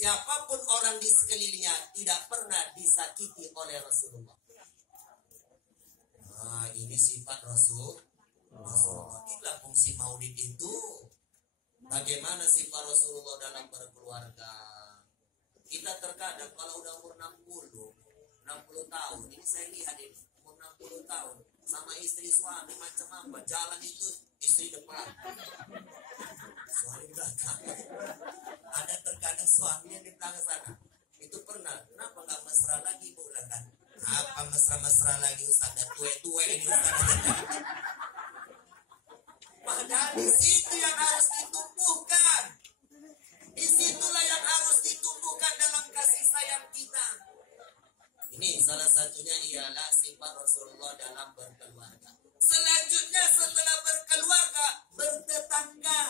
siapapun orang di sekelilingnya tidak pernah disakiti oleh Rasulullah. Nah, ini sifat Rasulullah. Inilah fungsi maulid itu. Bagaimana sifat Rasulullah dalam berkeluarga. Kita terkadang kalau udah umur 60 tahun, ini saya lihat ini, umur 60 tahun, sama istri suami macam apa, jalan itu istri depan, suami belakang. Ada terkadang suaminya di belakang sana. Itu pernah, kenapa nggak mesra lagi Bu? Kan? Apa mesra-mesra lagi Ustaz? Dan tua-tua ini Ustaz. Padahal di situ yang harus ditumbuhkan. Disitulah yang harus ditumbuhkan dalam kasih sayang kita. Ini salah satunya ialah sifat Rasulullah dalam berkeluarga. Selanjutnya setelah berkeluarga, bertetangga.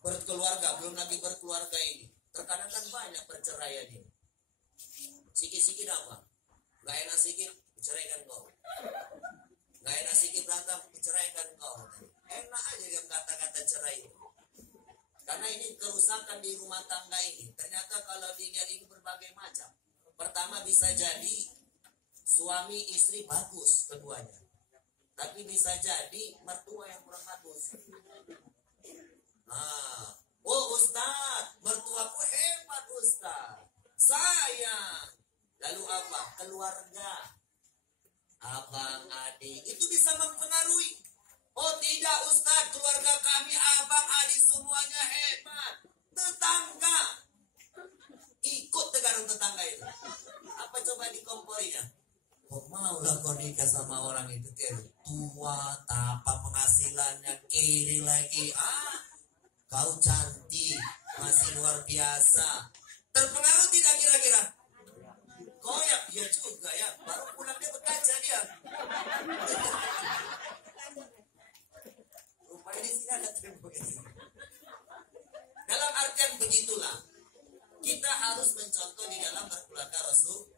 Berkeluarga, belum lagi berkeluarga ini. Terkadang kan banyak perceraian ini. Sikit-sikit apa? Gak enak sikit, ceraikan kau. Gak enak sikit berantem, ceraikan kau. Enak aja dia kata-kata cerai itu. Karena ini kerusakan di rumah tangga ini. Ternyata kalau dilihat ini berbagai macam. Pertama bisa jadi suami istri bagus keduanya. Tapi bisa jadi mertua yang kurang bagus. Nah, oh Ustaz, mertuaku hebat Ustaz. Sayang. Lalu apa? Keluarga. Abang, adik. Itu bisa mempengaruhi. Oh tidak Ustaz, keluarga kami abang, adik semuanya hebat. Tetangga. Ikut terkadang tetangga itu. Apa coba dikomporinya? Oh maulah kau nikah sama orang itu tua, apa penghasilannya, kiri lagi. Kau cantik, masih luar biasa. Terpengaruh tidak kira-kira? Koyak dia juga ya, baru pulang dia berkaca dia. Rupanya di sini ada tembok ini. Dalam artian begitulah, kita harus mencontoh di dalam berkeluarga Rasul.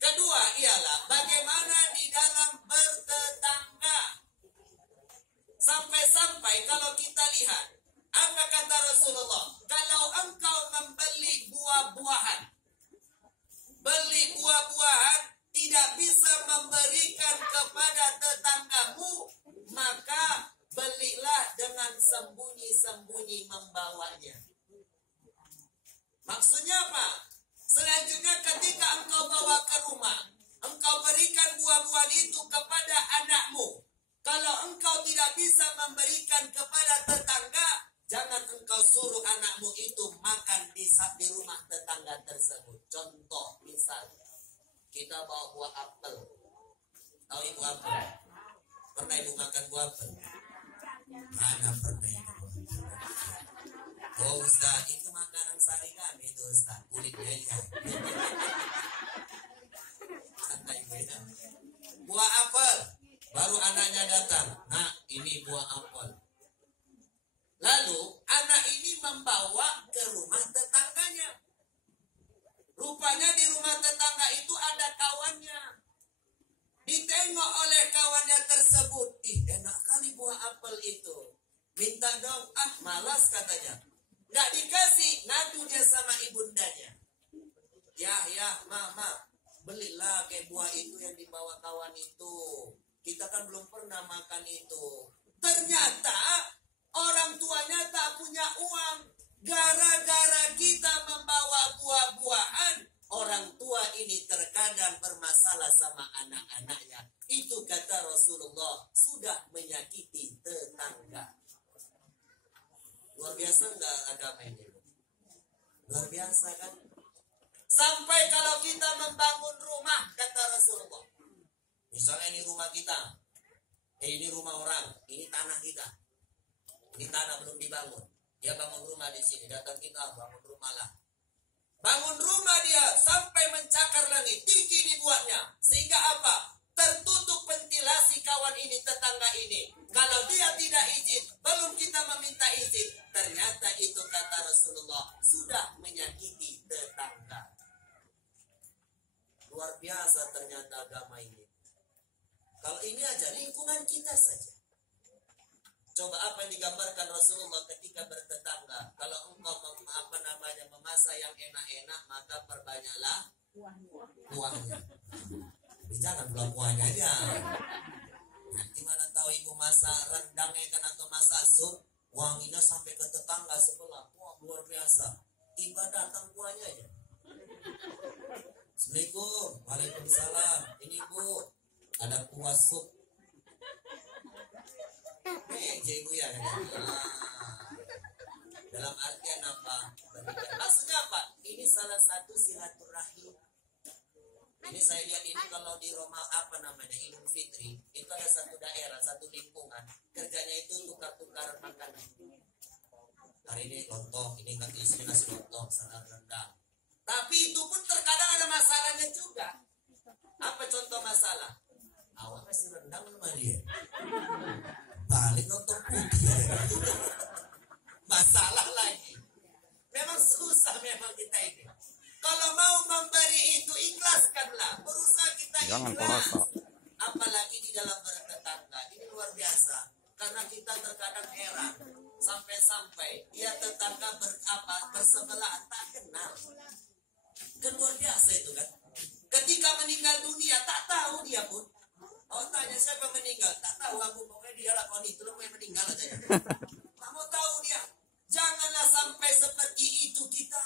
Kedua ialah bagaimana di dalam bertetangga. Sampai-sampai kalau kita lihat, apa kata Rasulullah? Kalau engkau membeli buah-buahan, beli buah-buahan, tidak bisa memberikan kepada tetanggamu, maka belilah dengan sembunyi-sembunyi membawanya. Maksudnya apa? Selanjutnya ketika engkau bawa ke rumah, engkau berikan buah-buahan itu kepada anakmu. Kalau engkau tidak bisa memberikan kepada tetangga, jangan engkau suruh anakmu itu makan di rumah tetangga tersebut. Contoh, misal kita bawa buah apel. Tahu ibu apel? Pernah ibu makan buah apel? Mana pernah ibu? Oh Ustaz, itu makanan sehari kami itu Ustaz. Kulitnya ya. Santai beda. Buah apel. Baru anaknya datang. Nah, ini buah apel. Lalu anak ini membawa ke rumah tetangganya. Rupanya di rumah tetangga itu ada kawannya. Ditengok oleh kawannya tersebut. Ih, enak kali buah apel itu. Minta dong. Malas katanya. Nggak dikasih. Ngadu dia sama ibundanya. Ya, mama. Belilah kayak buah itu yang dibawa kawan itu. Kita kan belum pernah makan itu. Ternyata orang tuanya tak punya uang. Gara-gara kita membawa buah-buahan, orang tua ini terkadang bermasalah sama anak-anaknya. Itu kata Rasulullah, sudah menyakiti tetangga. Luar biasa enggak agama ini? Luar biasa kan? Sampai kalau kita membangun rumah, kata Rasulullah. Misalnya ini rumah kita. Ini rumah orang. Ini tanah kita. Ini tanah belum dibangun. Dia bangun rumah di sini. Datang kita bangun rumah lah. Bangun rumah dia sampai mencakar langit. Tinggi dibuatnya. Sehingga apa? Tertutup ventilasi kawan ini, tetangga ini. Kalau dia tidak izin, belum kita meminta izin. Ternyata itu kata Rasulullah sudah menyakiti tetangga. Luar biasa ternyata agama ini. Kalau ini aja lingkungan kita saja. Coba apa yang digambarkan Rasulullah ketika bertetangga. Kalau engkau rasa yang enak-enak, maka perbanyaklah kuahnya. Jangan belum kuahnya aja. Nanti mana tahu ibu masak rendang ya kan, atau masak sup, wanginya sampai ke tetangga sebelah. Wah, luar biasa. Tiba datang kuahnya aja. Assalamualaikum. Waalaikumsalam. Ini Bu, ada kuah sup. Ibu ya. Dalam artian apa? Maksudnya apa? Ini salah satu silaturahim. Ini saya lihat ini kalau di Roma apa namanya, Idul Fitri, itu ada satu daerah, satu lingkungan, kerjanya itu tukar-tukar makanan. Hari ini lontong, ini nanti isinya nasi lontong, sana rendang. Tapi itu pun terkadang ada masalahnya juga. Apa contoh masalah? Awak kasih rendang sama dia, balik lontong putih. Masalah lagi. Memang susah memang kita ini. Kalau mau memberi itu, ikhlaskanlah. Berusaha kita ikhlas. Apalagi di dalam bertetangga. Ini luar biasa. Karena kita terkadang heran. Sampai-sampai dia tetangga bersebelahan tak kenal. Kan luar biasa itu kan. Ketika meninggal dunia tak tahu dia pun. Oh, tanya siapa meninggal? Tak tahu aku. Pokoknya dia lah. Oh, itu lo yang meninggal aja. Tak mau tahu dia. Janganlah sampai seperti itu kita.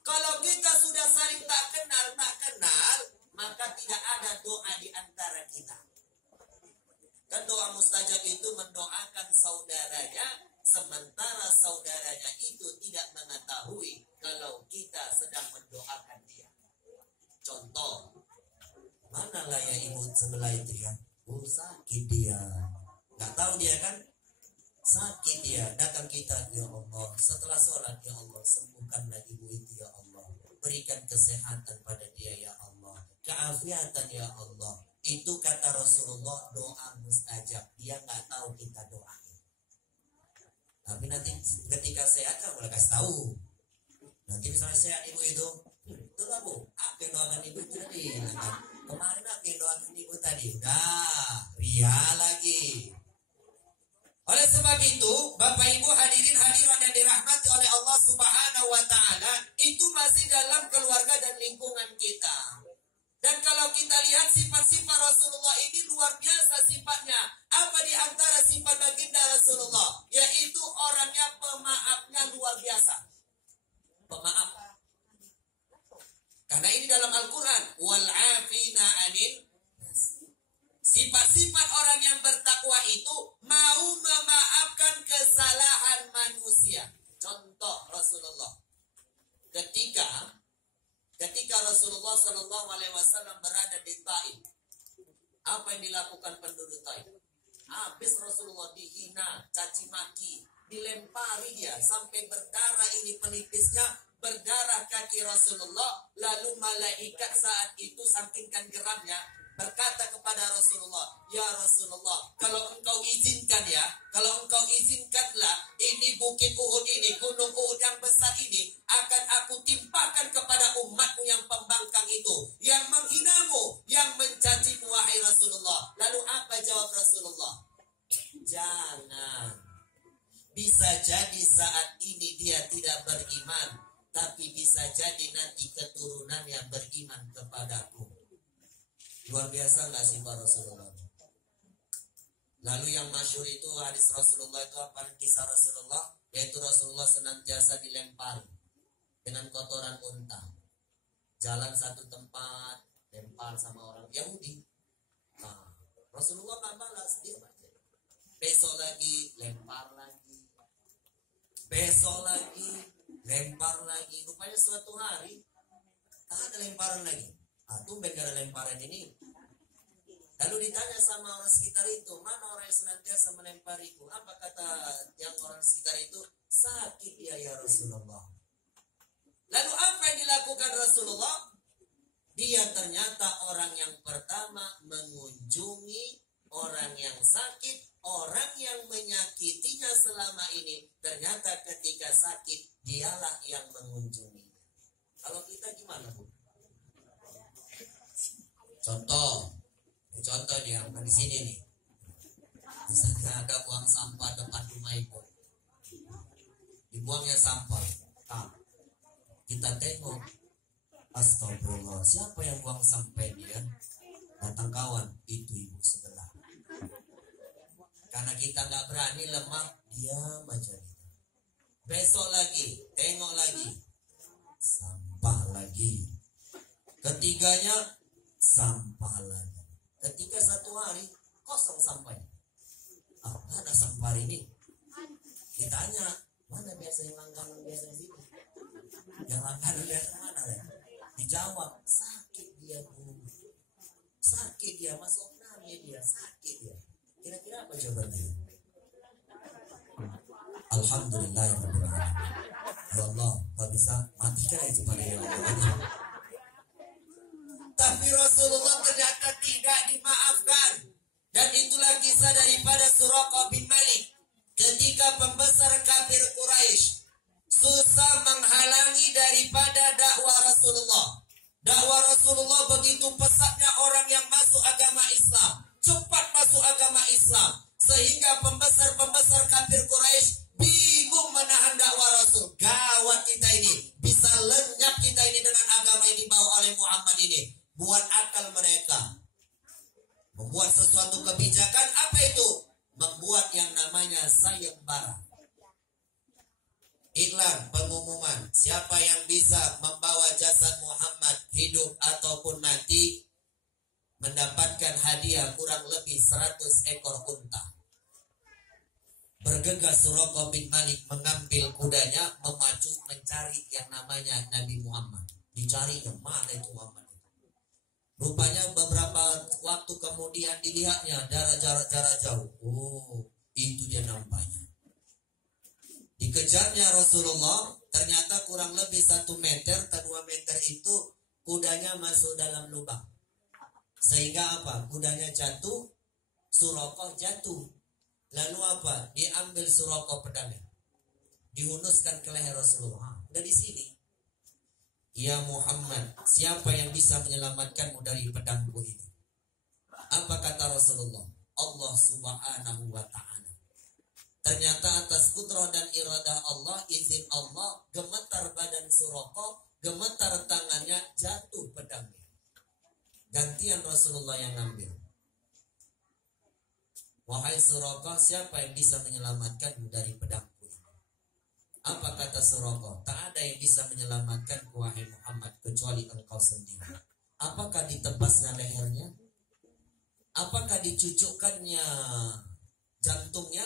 Kalau kita sudah saling tak kenal, maka tidak ada doa di antara kita. Dan doa mustajab itu mendoakan saudaranya, sementara saudaranya itu tidak mengetahui kalau kita sedang mendoakan dia. Contoh, mana lah ya ibu sebelah itu ya? Oh, sakit dia. Nggak tahu dia kan? Sakit dia, datang kita, ya Allah. Setelah sholat, ya Allah, sembuhkanlah ibu itu, ya Allah. Berikan kesehatan pada dia, ya Allah. Keafiatan, ya Allah. Itu kata Rasulullah, doa mustajab. Dia nggak tahu kita doain. Tapi nanti ketika sehat, kan boleh kasih tahu. Nanti misalnya sehat ibu itu, itulah Bu, apa yang doakan ibu itu tadi? Kemarin apa yang doakan ibu tadi? Udah, ria lagi. Oleh sebab itu, Bapak Ibu hadirin hadirat yang dirahmati oleh Allah Subhanahu wa Ta'ala, itu masih dalam keluarga dan lingkungan kita. Dan kalau kita lihat sifat-sifat Rasulullah ini luar biasa sifatnya. Apa di antara sifat baginda Rasulullah? Yaitu orangnya pemaafnya luar biasa. Pemaaf. Karena ini dalam Al-Quran. Wal'afina anil. Sifat-sifat orang yang bertakwa itu mau memaafkan kesalahan manusia. Contoh Rasulullah. Ketika Rasulullah SAW berada di Taif, apa yang dilakukan penduduk Taif? Habis Rasulullah dihina, caci maki, dilempari dia sampai berdarah ini pelipisnya, berdarah kaki Rasulullah. Lalu malaikat saat itu saking kan geramnya berkata kepada Rasulullah, ya Rasulullah, kalau engkau izinkanlah ini bukit Uhud ini, gunung Uhud yang besar ini akan aku timpakan kepada umatmu yang pembangkang itu, yang menghinamu, yang mencacimu, wahai Rasulullah. Lalu apa jawab Rasulullah? Jangan. Bisa jadi saat ini dia tidak beriman, tapi bisa jadi nanti keturunannya beriman kepadaku. Luar biasa nggak sih Pak Rasulullah? Lalu yang masyhur itu hadis Rasulullah itu apa? Kisah Rasulullah, yaitu Rasulullah senantiasa dilempar dengan kotoran unta. Jalan satu tempat, lempar sama orang Yahudi. Nah, Rasulullah nggak balas, dia baca. Besok lagi, lempar lagi. Besok lagi, lempar lagi. Rupanya suatu hari, tak ada lemparan lagi. Tumben gara lemparan ini. Lalu ditanya sama orang sekitar itu, mana orang yang senantiasa melempariku? Apa kata yang orang sekitar itu? Sakit ya Rasulullah. Lalu apa yang dilakukan Rasulullah? Dia ternyata orang yang pertama mengunjungi orang yang sakit, orang yang menyakitinya selama ini. Ternyata ketika sakit, dialah yang mengunjungi. Kalau kita gimana Bu? Contoh nih yang di sini nih. Misalnya ada buang sampah depan rumah ibu, dibuangnya sampah. Kita tengok, astagfirullah, siapa yang buang sampai dia? Datang kawan, itu ibu sebelah. Karena kita nggak berani, lemah, diam aja kita. Besok lagi, tengok lagi, sampah lagi. Ketiganya, sampah lagi. Ketika satu hari, kosong sampah. Mana sampah ini? Ditanya, mana biasa yang langganan biasa di sini? Yang langganan biasa mana ya? Dijawab, sakit dia bu. Sakit dia, masuk namanya dia, sakit dia. Kira-kira apa jawabannya? Alhamdulillah ya Allah, kalau bisa matikan itu pada ya Allah. Tapi Rasulullah ternyata tidak dimaafkan. Dan itulah kisah daripada Suraqah bin Malik. Ketika pembesar kafir Quraisy susah menghalangi daripada dakwah Rasulullah. Dakwah Rasulullah begitu pesatnya orang yang masuk agama Islam, cepat masuk agama Islam, sehingga pembesar-pembesar kafir Quraisy bingung menahan dakwah Rasul. Gawat kita ini, bisa lenyap kita ini dengan agama ini dibawa oleh Muhammad ini. Buat akal mereka, membuat sesuatu kebijakan. Apa itu? Membuat yang namanya sayembara. Iklan, pengumuman, siapa yang bisa membawa jasad Muhammad hidup ataupun mati mendapatkan hadiah kurang lebih 100 ekor unta. Bergegas Suraqah bin Malik mengambil kudanya, memacu mencari yang namanya Nabi Muhammad. Dicari mana itu Muhammad. Rupanya beberapa waktu kemudian dilihatnya dari jarak jauh. Oh, itu dia nampaknya. Dikejarnya Rasulullah, ternyata kurang lebih 1 meter atau 2 meter itu kudanya masuk dalam lubang. Sehingga apa? Kudanya jatuh, Suraqah jatuh. Lalu apa? Diambil Suraqah pedangnya, dihunuskan ke leher Rasulullah. Udah di sini. Ya Muhammad, siapa yang bisa menyelamatkanmu dari pedangku ini? Apa kata Rasulullah? Allah subhanahu wa ta'ala. Ternyata atas kudrah dan iradah Allah, izin Allah, gemetar badan Suraqah, gemetar tangannya, jatuh pedangnya. Gantian Rasulullah yang ngambil. Wahai Suraqah, siapa yang bisa menyelamatkanmu dari pedangku? Apa kata Suraqah? Tak ada yang bisa menyelamatkan wahai Muhammad kecuali engkau sendiri. Apakah ditebasnya lehernya? Apakah dicucukkannya jantungnya?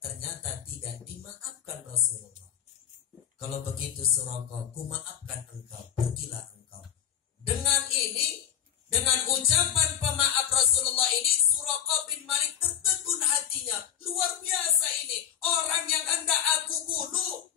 Ternyata tidak, dimaafkan Rasulullah. Kalau begitu Suraqah, ku maafkan engkau, pergilah engkau. Dengan ini, dengan ucapan pemaaf Rasulullah ini, Suraqah bin Malik tertegun hatinya. Luar biasa ini. Orang yang hendak aku bunuh,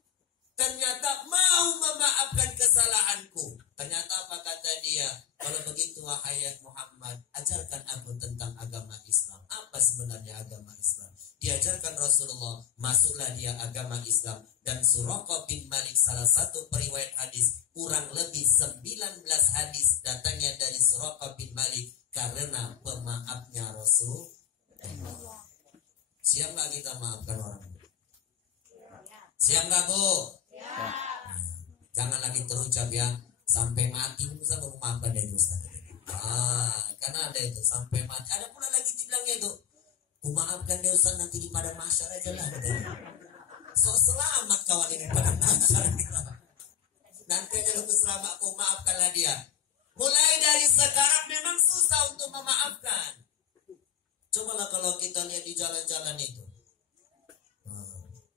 ternyata mau memaafkan kesalahanku. Ternyata apa kata dia? Kalau begitu wahai Muhammad, ajarkan aku tentang agama Islam. Apa sebenarnya agama Islam? Diajarkan Rasulullah, masuklah dia agama Islam. Dan Suraqah bin Malik, salah satu periwayat hadis, kurang lebih 19 hadis datangnya dari Suraqah bin Malik karena pemaafnya Rasulullah. Siap gak kita maafkan orang? Siap gak Bu? Ya. Jangan lagi terucap ya, sampai mati bisa memaafkan dari Ustaz. Karena ada itu sampai mati. Ada pula lagi dibilangnya itu, ku maafkan dia Ustaz, nanti di padang mahsyar aja lah. So selamat kawan ini pada mahsyar. Nanti aja lu selamat, ku maafkanlah dia. Mulai dari sekarang memang susah untuk memaafkan. Cobalah kalau kita lihat di jalan-jalan itu.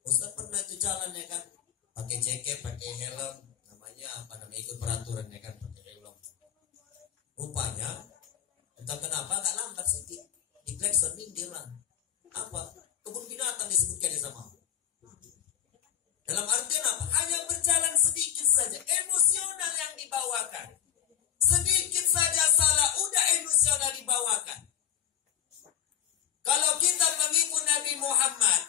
Ustaz pernah itu jalan ya kan, pakai jaket, pakai helm, namanya apa namanya, ikut peraturan ya kan, pakai helm. Rupanya entah kenapa agak lambat sedikit, di klakson minggir lah. Apa? Kebun binatang disebutkan di sama. Dalam artian apa? Hanya berjalan sedikit saja, emosional yang dibawakan. Sedikit saja salah, udah emosional dibawakan. Kalau kita mengikut Nabi Muhammad,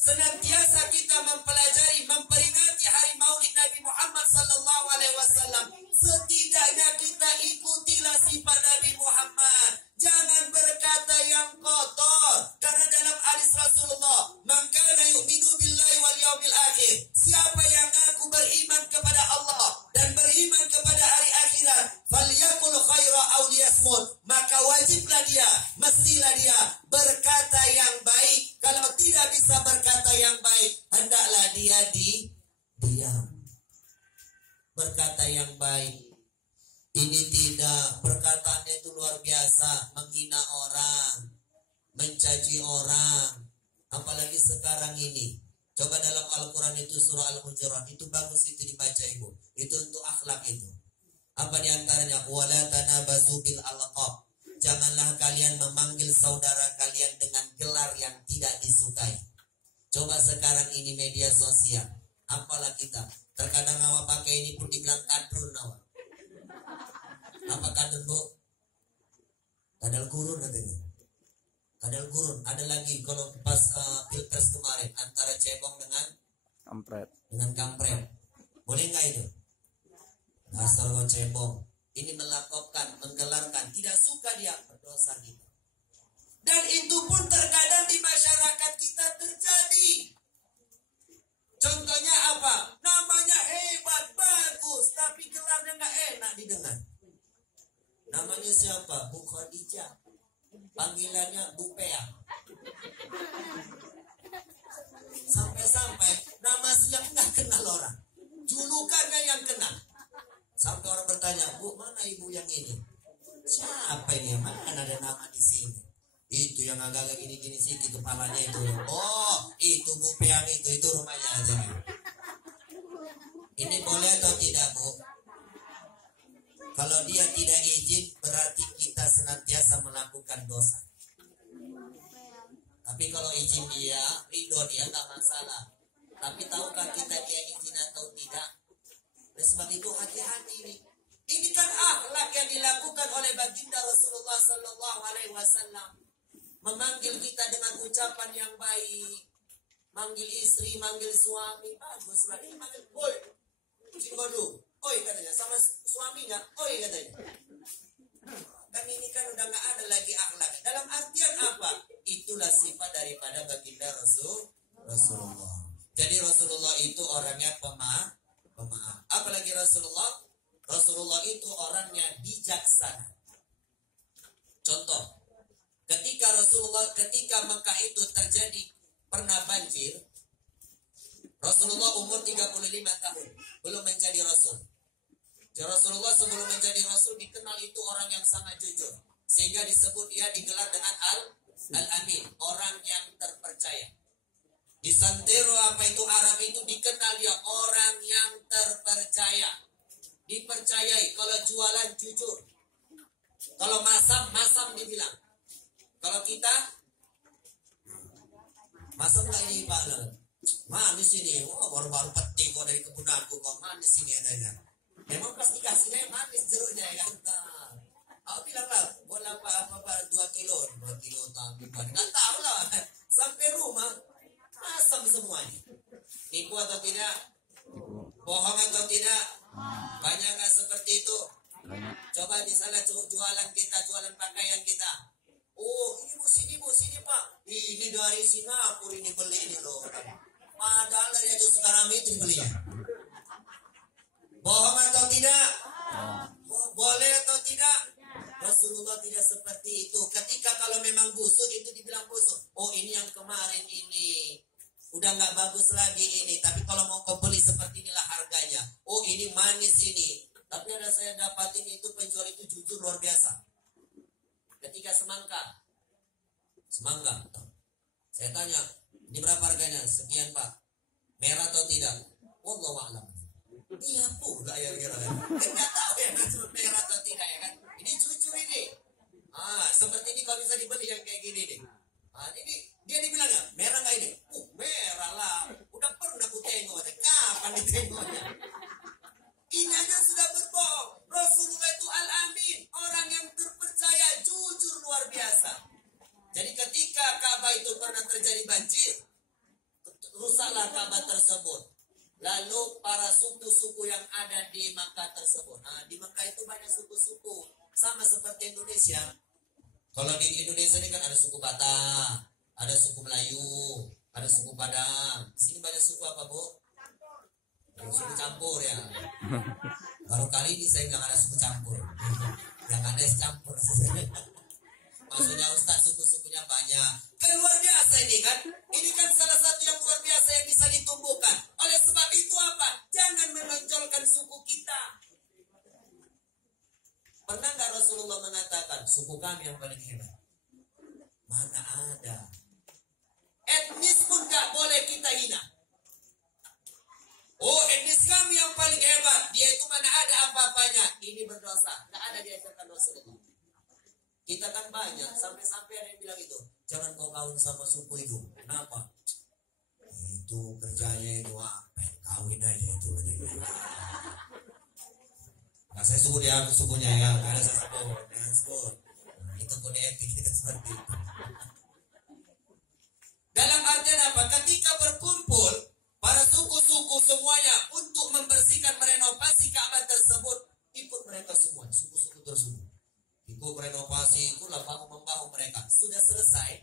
senantiasa kita mempelajari, memperingati hari Maulid Nabi Muhammad sallallahu alaihi wasallam. Setidaknya kita ikutilah sifat Nabi Muhammad. Jangan berkata yang kotor. Karena dalam hadis Rasulullah, "Man kana yu'minu billahi wal yaumil akhir." Siapa yang ngaku beriman kepada Allah dan hendaklah dia diam. Berkata yang baik. Ini tidak, perkataannya itu luar biasa, menghina orang, mencaci orang, apalagi sekarang ini. Coba dalam Al-Quran itu surah Al-Hujurat, itu bagus itu dibaca ibu. Itu untuk akhlak itu. Apa diantaranya? Wala tanabazu bil alqab. Janganlah kalian memanggil saudara kalian dengan gelar yang tidak disukai. Coba sekarang ini media sosial, apalah kita. Terkadang awak pakai ini pun dibilang kadrun awak. Apa kadrun bu? Kadal gurun katanya. Kadal gurun. Ada lagi kalau pas pilpres kemarin antara cebong dengan kampret. Dengan kampret. Boleh nggak itu? Dasar kau cebong. Ini melakukan, menggelarkan. Tidak suka dia, berdosa gitu. Dan itu pun terkadang di masyarakat kita terjadi. Contohnya apa? Namanya hebat, bagus, tapi gelarnya nggak enak didengar. Namanya siapa? Bu Khadijah. Panggilannya Bu Pea. Sampai-sampai nama yang nggak kenal orang. Julukannya yang kenal. Sampai orang bertanya, Bu, mana ibu yang ini? Siapa ini? Mana ada nama di sini? Itu yang agak-agak gini-gini sih di kepalanya itu. Oh, itu Bu Pea itu rumahnya aja. Ini boleh atau tidak, Bu? Kalau dia tidak izin, berarti kita senantiasa melakukan dosa. Tapi kalau izin dia, ridho dia, nggak masalah. Tapi tahukah kita dia izin atau tidak? Oleh sebab itu hati-hati nih. Ini kan akhlak yang dilakukan oleh baginda Rasulullah Sallallahu Alaihi Wasallam. Memanggil kita dengan ucapan yang baik. Manggil istri, manggil suami, bagus lah. Ini manggil boy, cinggodu. Oi katanya, sama suaminya, oi katanya. Dan ini kan udah gak ada lagi akhlak. Dalam artian apa? Itulah sifat daripada baginda Rasulullah. Jadi Rasulullah itu orangnya pemaaf. Apalagi Rasulullah itu orangnya bijaksana. Contoh, ketika Mekah itu terjadi pernah banjir, Rasulullah umur 35 tahun, belum menjadi Rasul. Rasulullah sebelum menjadi Rasul dikenal itu orang yang sangat jujur. Sehingga disebut dia digelar dengan Al-Amin, orang yang terpercaya. Di Santero apa itu Arab itu dikenal dia orang yang terpercaya. Dipercayai, kalau jualan jujur. Kalau masam dibilang. Kalau kita, masam nggak ini Pak? Manis ini, baru-baru peti kok dari kebun aku kok manis ini adanya. Memang pasti kasihnya manis jeruknya ya kan. Aku bilang lah, boleh apa 2 kilo tapi nggak tahu lah. Sampai rumah asam semuanya. Nipu atau tidak? Bohong atau tidak? Banyak nggak seperti itu? Coba misalnya jualan pakaian kita. Oh ini bu sini Pak. Ini dari Singapura ini beli ini loh. Padahal dari aja sekarang itu dibelinya. Bohong atau tidak? Boleh atau tidak? Rasulullah tidak seperti itu. Ketika kalau memang busuk itu dibilang busuk. Oh ini yang kemarin ini. Udah gak bagus lagi ini. Tapi kalau mau kau beli seperti inilah harganya. Oh ini manis ini. Tapi ada saya dapatin itu penjual itu jujur luar biasa. Ketika semangka. Saya tanya. Ini berapa harganya? Sekian Pak. Merah atau tidak? Wallahu a'lam. Iya pula ya kira kan. Enggak tahu ya merah atau tidak ya kan. Ini jujur ini. Seperti ini kalau bisa dibeli yang kayak gini nih. Ini dia dibilang ya, merah nggak ini? Merah lah. Udah pernah aku tengok. Kapan ditengoknya? Ini aja sudah berbohong. Rasulullah itu Al-Amin, orang yang terpercaya, jujur luar biasa. Jadi ketika Ka'bah itu pernah terjadi banjir, rusaklah Ka'bah tersebut. Lalu para suku-suku yang ada di Makkah tersebut. Di Makkah itu banyak suku-suku. Sama seperti Indonesia. Kalau di Indonesia ini kan ada suku Batak, ada suku Melayu, ada suku Padang. Di sini banyak suku apa, Bu? Suku campur ya. Baru kali ini saya bilang ada suku campur. Yang ada es campur. Maksudnya Ustaz suku-sukunya banyak. Kan luar biasa ini kan. Ini kan salah satu yang luar biasa yang bisa ditumbuhkan. Oleh sebab itu apa? Jangan menonjolkan suku kita. Pernah nggak Rasulullah mengatakan suku kami yang paling hebat? Mana ada. Etnis pun nggak boleh kita hina. Oh, etnis kami yang paling hebat. Dia itu mana ada apa-apanya. Ini berdosa. Nggak ada diajarkan Rasulullah. Kita kan banyak. Sampai-sampai ada yang bilang itu. Jangan kau kawin sama suku itu. Kenapa? Itu kerjanya itu apa? Kawin aja itu. Nah, saya sebut ya sukunya ya. Ada saya sebut. Jangan sebut. Nah, itu kode etik kita seperti itu. Dalam artian apa? Ketika berkumpul para suku-suku semuanya untuk membersihkan, merenovasi Ka'bah tersebut, ikut mereka semua, suku-suku tersebut. Ikut renovasi, itulah bahu-membahu mereka. Sudah selesai,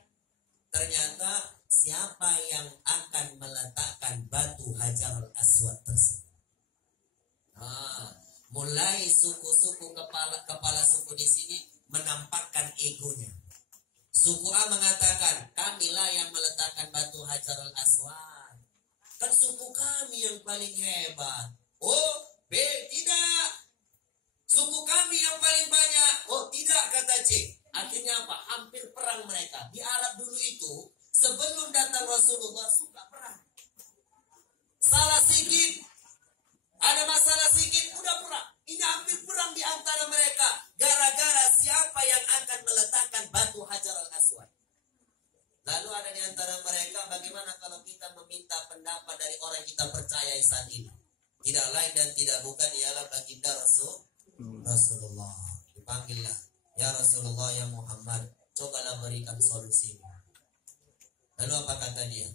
ternyata siapa yang akan meletakkan batu Hajarul Aswad tersebut? Mulai suku-suku kepala suku di sini menampakkan egonya. Suku A mengatakan, kamilah yang meletakkan batu Hajarul Aswad. Kan suku kami yang paling hebat. Oh, B, tidak. Suku kami yang paling banyak. Oh, tidak, kata C. Akhirnya apa? Hampir perang mereka. Di Arab dulu itu, sebelum datang Rasulullah, suka perang. Salah sedikit, ada masalah sedikit, udah perang. Ini hampir perang di antara mereka. Gara-gara siapa yang akan meletakkan batu Hajarul Aswad. Lalu ada di antara mereka, bagaimana kalau kita meminta pendapat dari orang yang kita percayai saat ini? Tidak lain dan tidak bukan ialah baginda Rasulullah. Dipanggillah, ya Rasulullah, ya Muhammad, cobalah berikan solusi. Lalu apa kata dia?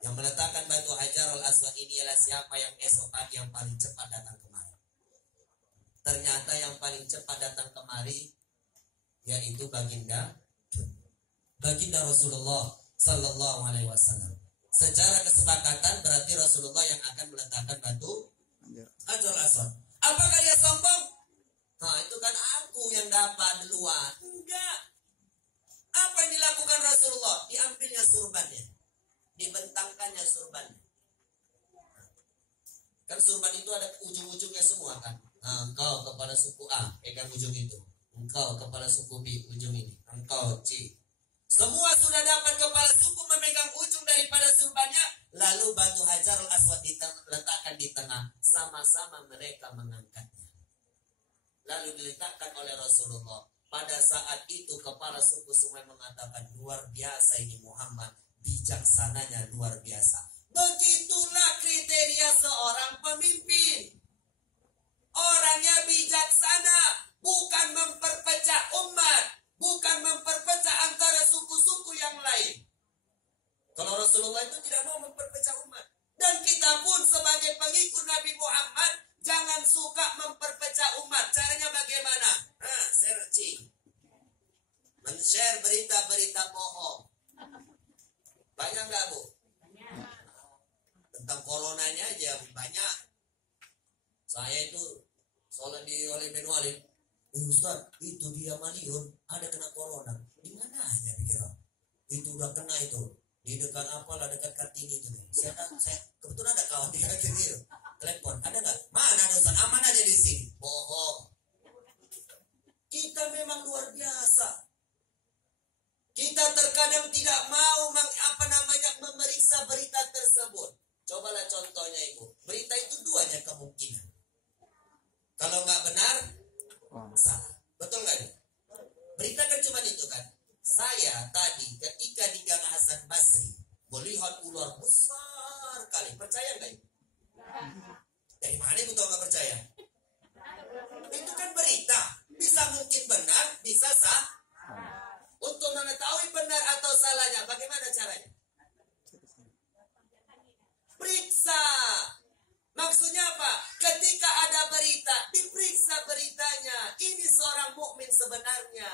Yang meletakkan batu Hajarul Aswad ini ialah siapa yang esok pagi yang paling cepat datang kemari. Ternyata yang paling cepat datang kemari yaitu baginda Rasulullah Sallallahu Alaihi Wasallam. Secara kesepakatan berarti Rasulullah yang akan meletakkan batu Hajarul Aswad. Apakah dia sombong? Nah, itu kan aku yang dapat duluan. Enggak. Apa yang dilakukan Rasulullah? Diambilnya surbannya, dibentangkannya surbannya. Kan surban itu ada ujung-ujungnya semua kan. Nah, engkau kepala suku A, pegang ujung itu. Engkau kepala suku B, ujung ini. Engkau C. Semua sudah dapat kepala suku memegang ujung daripada surbannya. Lalu batu Hajarul Aswad diletakkan di tengah. Sama-sama mereka mengangkatnya. Lalu diletakkan oleh Rasulullah. Pada saat itu kepala suku semua mengatakan, luar biasa ini Muhammad. Bijaksananya luar biasa. Begitulah kriteria seorang pemimpin. Orangnya bijaksana, bukan memperpecah umat, bukan memperpecah antara suku-suku yang lain. Kalau Rasulullah itu tidak mau memperpecah umat. Dan kita pun sebagai pengikut Nabi Muhammad jangan suka memperpecah umat. Caranya bagaimana? Searching, men-share berita-berita bohong. Banyak nggak, Bu? Tentang coronanya aja banyak. Saya itu sholat oleh Ben Walid. Ustaz, itu dia Maliun ada kena corona. Di mana aja pikir? Itu udah kena itu. Di dekat apalah, dekat Kartini itu. Saya kebetulan ada kawan di Kartini itu. Telepon, ada nggak? Mana ada Ustaz? Aman aja di sini. Bohong. Kita memang luar biasa. Kita terkadang tidak mau memeriksa berita tersebut. Cobalah contohnya Ibu. Berita itu duanya kemungkinan. Kalau nggak benar, salah. Betul nggak? Berita kan cuma itu kan. Saya tadi ketika di Gang Hasan Basri melihat ular besar kali. Percaya nggak Ibu? Dari mana Ibu tahu nggak percaya? Itu kan berita. Bisa mungkin benar, bisa salah. Untuk mengetahui benar atau salahnya, bagaimana caranya? Periksa. Maksudnya apa? Ketika ada berita, diperiksa beritanya. Ini seorang mukmin sebenarnya.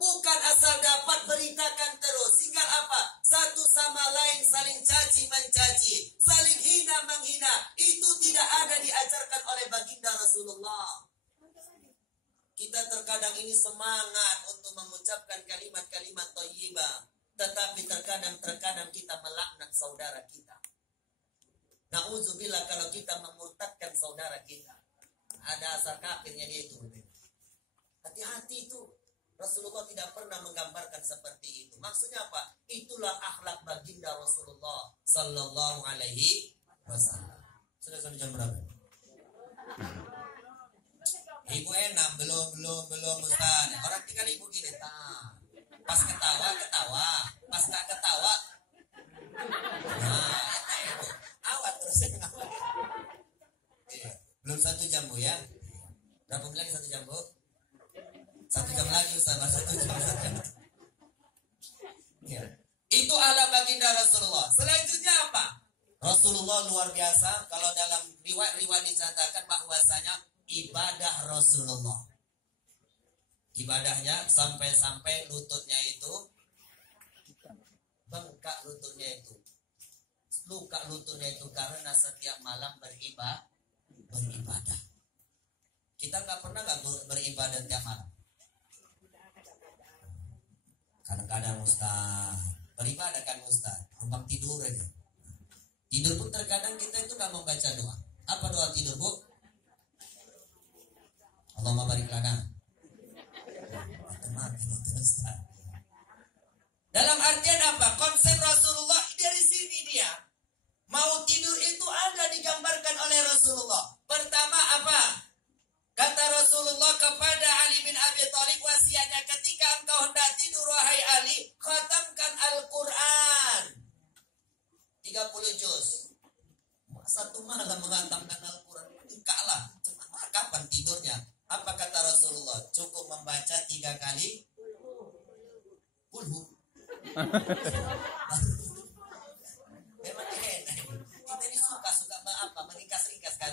Bukan asal dapat beritakan terus. Sehingga apa? Satu sama lain saling caci mencaci, saling hina menghina. Itu tidak ada diajarkan oleh baginda Rasulullah. Kita terkadang ini semangat untuk mengucapkan kalimat-kalimat thayyibah, tetapi terkadang kita melaknat saudara kita. Nauzubillah kalau kita memurtadkan saudara kita. Ada asal kafirnya dia itu. Hati-hati itu. Rasulullah tidak pernah menggambarkan seperti itu. Maksudnya apa? Itulah akhlak baginda Rasulullah sallallahu alaihi wasallam. Sudah sampai jam berapa? Ibu enak, belum Ustaz. Orang tinggal ibu gini, pas ketawa, pas nggak ketawa, nah, itu. Awat terus ngawat. Belum 1 jam Bu ya? Berapa menit lagi 1 jam Bu? 1 jam lagi Ustaz, 1 jam. Ya. Itu ala baginda Rasulullah. Selanjutnya apa? Rasulullah luar biasa. Kalau dalam riwayat dicatatkan bahwasanya ibadah Rasulullah, ibadahnya sampai lututnya itu bengkak, luka lututnya itu karena setiap malam beribadah. Kita nggak pernah beribadah tiap malam. Kadang-kadang Ustaz beribadah kan Ustaz, numpang tidur aja. Tidur pun terkadang kita itu nggak membaca doa. Apa doa tidur Bu? Allahumma barik lana. Dalam artian apa? Konsep Rasulullah dari sini dia. Mau tidur itu ada digambarkan oleh Rasulullah. Pertama apa? Kata Rasulullah kepada Ali bin Abi Thalib wasiatnya, ketika engkau hendak tidur wahai Ali, khatamkan Al-Quran 30 juz. Satu malam menghantamkan Al-Quran. Kalah. Kapan tidurnya? Apa kata Rasulullah? Cukup membaca 3 kali Qulhu. Memang enak. Kita ini suka meringkas-ringkas kan.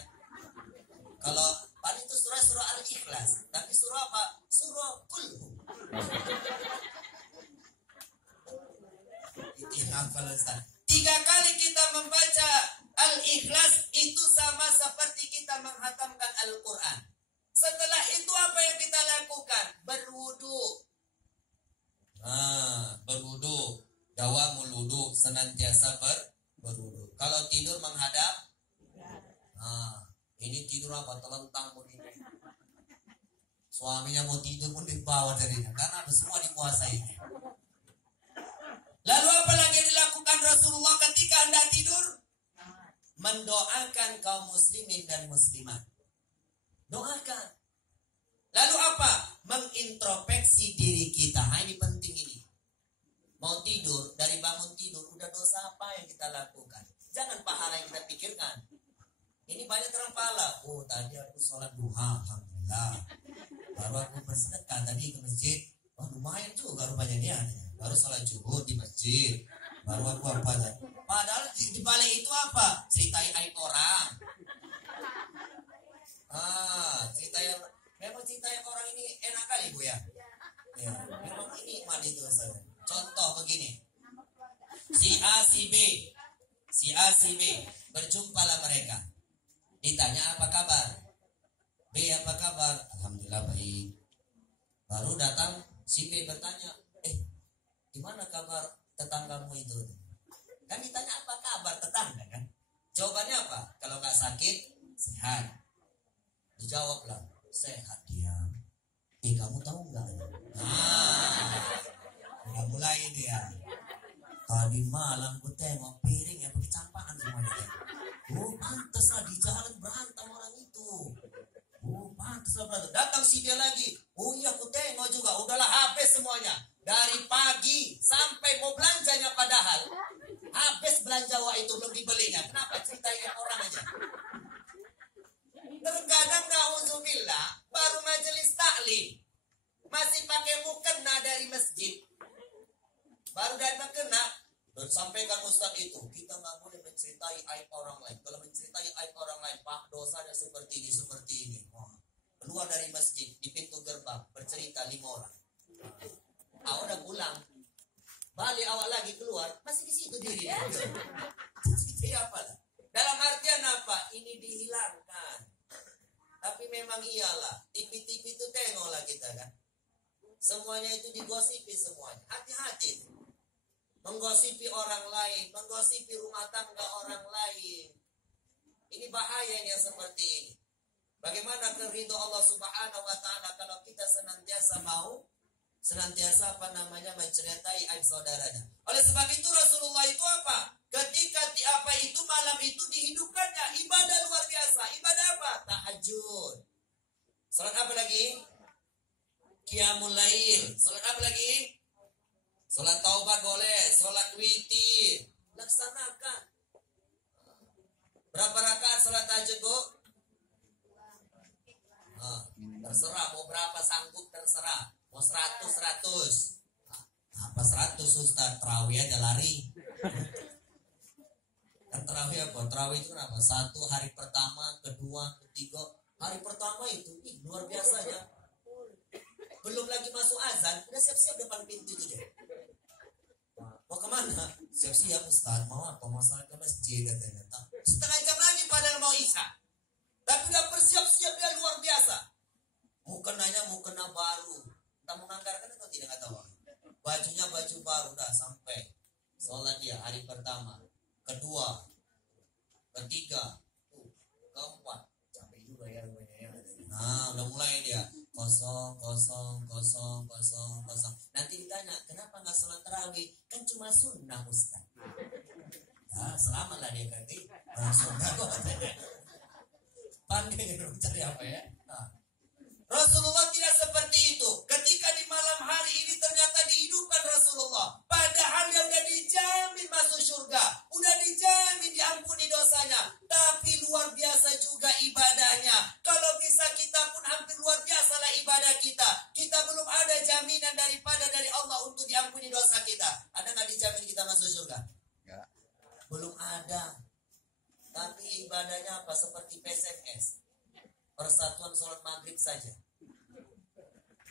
Kalau paling itu surah Al-Ikhlas, tapi surah apa? Surah Qulhu. Itu hafal Ustaz. 3 kali kita membaca Al-Ikhlas itu sama seperti kita menghatamkan Al-Quran. Setelah itu apa yang kita lakukan? Berwudu. Berwudu. Dawamul wudu, senantiasa berwudu. Kalau tidur menghadap, ini tidur apa? Telentang begini. Suaminya mau tidur pun dibawa darinya, karena semua dikuasai. Lalu apa lagi dilakukan Rasulullah ketika hendak tidur? Mendoakan kaum muslimin dan muslimat. Doakan. Lalu apa? Mengintrospeksi diri kita. Ini penting ini. Mau tidur, dari bangun tidur, udah dosa apa yang kita lakukan? Jangan pahala yang kita pikirkan. Ini banyak orang pahala. Oh, tadi aku sholat duha, alhamdulillah. Baru aku bersedekah tadi ke masjid. Oh, lumayan juga rupanya dia. Baru sholat zuhur di masjid. Baru aku apa lagi? Padahal di balik itu apa? Ceritain aib orang. Memang cerita yang orang ini enak kali Bu ya. Ya, memang ini iman itu asalnya. Contoh begini. Si A, si B berjumpalah mereka. Ditanya apa kabar? B apa kabar? Alhamdulillah baik. Baru datang si B bertanya, gimana kabar tetanggamu itu? Kan ditanya apa kabar tetangga kan? Jawabannya apa? Kalau nggak sakit, sehat. Dijawablah, sehat dia. Kamu tahu nggak? Udah mulai dia. Tadi malam gue tengok piring yang pakai campaan semuanya. Oh, pantaslah di jalan berantem orang itu. Oh, pantaslah berantem. Datang si dia lagi. Oh iya, aku tengok juga. Udahlah habis semuanya. Dari pagi sampai mau belanjanya padahal. Habis belanja itu belum dibelinya. Kenapa ceritain orang aja? Terkadang na'udzubillah baru majelis taklim masih pakai mukena dari masjid. Baru dari mukena dan sampaikan Ustaz itu, kita nggak boleh menceritai aib orang lain. Kalau menceritai aib orang lain, Pak, dosanya seperti ini. Keluar dari masjid di pintu gerbang bercerita 5 orang. Awak udah pulang, balik awak lagi keluar, masih di situ diri. Jadi apa? Dalam artian apa? Ini dihilangkan. Tapi memang iyalah, TV-TV itu tengoklah kita kan. Semuanya itu digosipi semuanya. Hati-hati. Menggosipi orang lain, menggosipi rumah tangga orang lain. Ini bahaya yang seperti ini. Bagaimana keridho Allah Subhanahu wa taala kalau kita senantiasa menceritai aib saudaranya. Oleh sebab itu Rasulullah itu apa? Ketika itu malam itu dihidupkannya ibadah luar biasa. Ibadah apa? Tahajud. Salat apa lagi? Qiyamul lail. Salat apa lagi? Salat taubat boleh, salat witir. Laksanakan. Berapa rakaat salat tahajud, Bu? Terserah mau berapa, sanggup terserah. Mau 100. Apa 100 Ustaz? Tarawih aja lari. Kan tarawih apa? Tarawih itu kenapa? 1 hari pertama, kedua, ketiga. Hari pertama itu luar biasa ya. Belum lagi masuk azan, udah siap-siap depan pintu itu deh. Mau kemana? Siap-siap Ustaz. Mau apa? Mau salat ke masjid katanya. Setengah jam lagi padahal mau isya. Tapi udah bersiap-siap dia luar biasa. Mau kena baru. Entah menganggarkan atau tidak, nggak tahu. Bajunya baju baru dah sampai. Sholat dia hari pertama, kedua, ketiga, keempat. Capek juga ya rupanya ya. Nah, udah mulai dia. Kosong. Nanti ditanya, kenapa nggak sholat tarawih? Kan cuma sunnah Ustaz. Nah, selamatlah dia ganti. Sunnah kok katanya. Pandai cari apa ya? Nah. Rasulullah tidak seperti itu. Ketika di malam hari ini ternyata dihidupkan Rasulullah. Padahal dia udah dijamin masuk surga. Udah dijamin diampuni dosanya. Tapi luar biasa juga ibadahnya. Kalau bisa kita pun hampir luar biasa lah ibadah kita. Kita belum ada jaminan dari Allah untuk diampuni dosa kita. Ada nggak dijamin kita masuk surga? Ya. Belum ada. Tapi ibadahnya apa? Seperti PSMS. Persatuan sholat maghrib saja.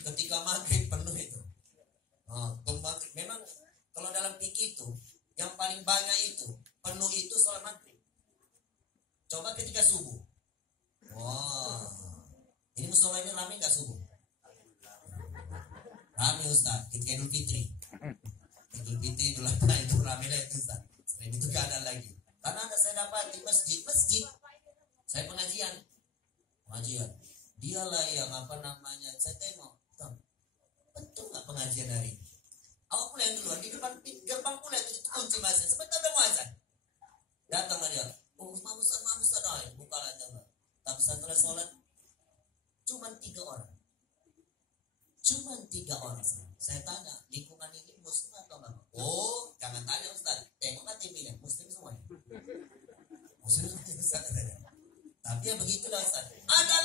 Ketika maghrib penuh itu. Maghrib. Memang kalau dalam fikih itu yang paling banyak itu penuh itu sholat maghrib. Coba ketika subuh. Wah. Ini musola ini rame nggak subuh? Rame Ustaz. Ketika Idul Fitri. Idul Fitri Idul Adha itu rame lah itu Ustaz. Selain itu gak ada lagi. Karena ada saya dapat di masjid. Saya pengajian. Dialah yang saya tengok. Betul nggak pengajian hari ini? Awak pula yang duluan di depan gerbang pula itu kunci masjid. Sebentar udah mau azan. Datang dia. Oh, mau Ustaz, buka aja. Tapi setelah sholat cuma 3 orang. Saya tanya, lingkungan ini muslim atau enggak? Oh, jangan tanya Ustaz. Tengok KTP-nya, muslim semuanya. Muslim Ustaz katanya. Tapi ya begitulah Ustaz. Ada